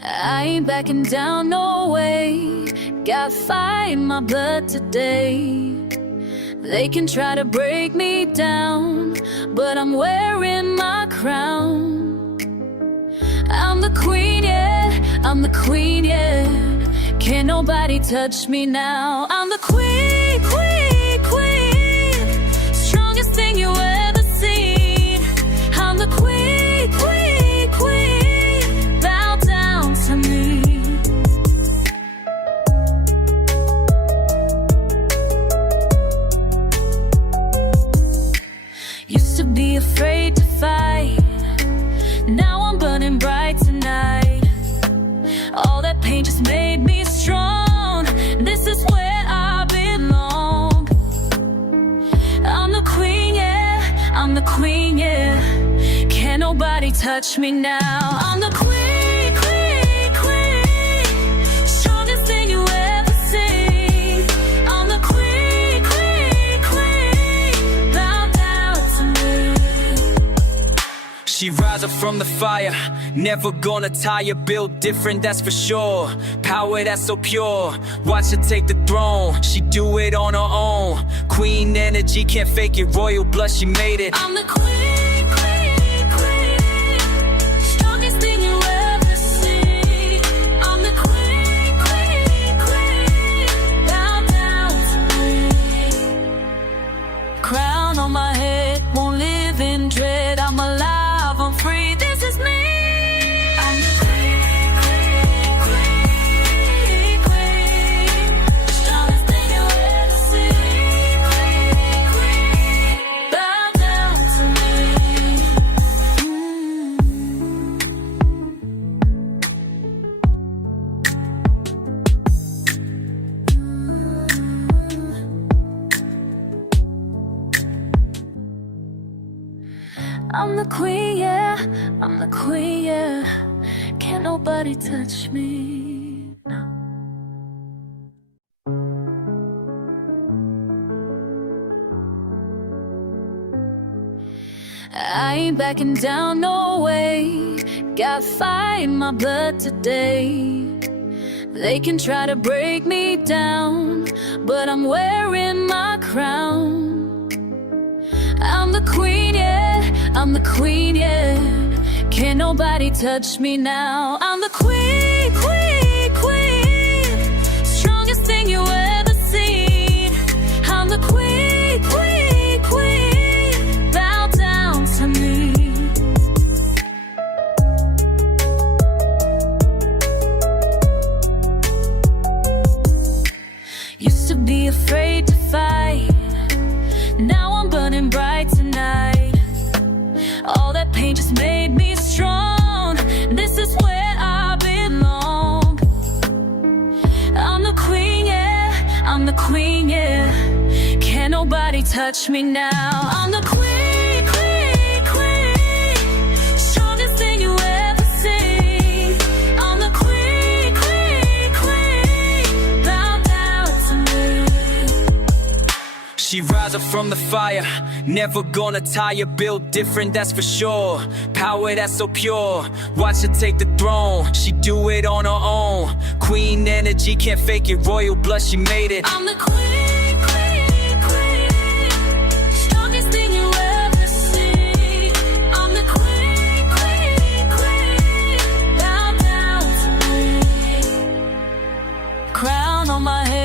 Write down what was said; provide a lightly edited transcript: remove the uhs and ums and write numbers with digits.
I ain't backing down, no way. Got fire in my blood today. They can try to break me down, but I'm wearing my crown. I'm the queen, yeah, I'm the queen, yeah. Can't nobody touch me now. I'm the queen, queen, queen. Strongest thing you ever seen. I'm the queen, queen, queen. Bow down to me. Used to be afraid to fight. Now I'm burning bright tonight. All that pain just made me strong. This is where I belong. I'm the queen, yeah, I'm the queen, yeah. Can't nobody touch me now. I'm the queen, queen, queen. Strongest thing you ever seen. I'm the queen, queen, queen. Bow down to me. She rise up from the fire, never gonna tire. Built different, that's for sure. Power that's so pure, watch her take the throne. She do it on her own. Queen energy, can't fake it. Royal blood, she made it. I'm the queen, queen, queen. Strongest thing you ever see. I'm the queen, queen, queen. Bow down to me. Crown on my head, won't live in dread. I'm alive, I'm free, this is me. I'm the queen, queen, queen, queen. Strongest thing you ever see. Queen, queen. Bow down to me. I'm the queen, yeah, I'm the queen, yeah. Can't nobody touch me. I ain't backing down, no way. Got fire in my blood today. They can try to break me down, but I'm wearing my crown. I'm the queen, yeah, I'm the queen, yeah. Can't nobody touch me now. I'm the queen, queen, queen. Strongest thing you ever seen. I'm the queen, queen, queen. Bow down to me. Used to be afraid to fight. Now I'm burning bright tonight. All that pain just made me strong. This is where I belong. I'm the queen, yeah, I'm the queen, yeah. Can't nobody touch me now. I'm the queen, queen, queen. Strongest thing you ever seen. I'm the queen, queen, queen. Bow down to me. She rise up from the fire, never gonna tire. Built different, that's for sure. Power that's so pure, watch her take the throne. She do it on her own. Queen energy, can't fake it. Royal blood, she made it. I'm the queen, queen, queen. Strongest thing you ever see. I'm the queen, queen, queen. Bow down to me. Crown on my head.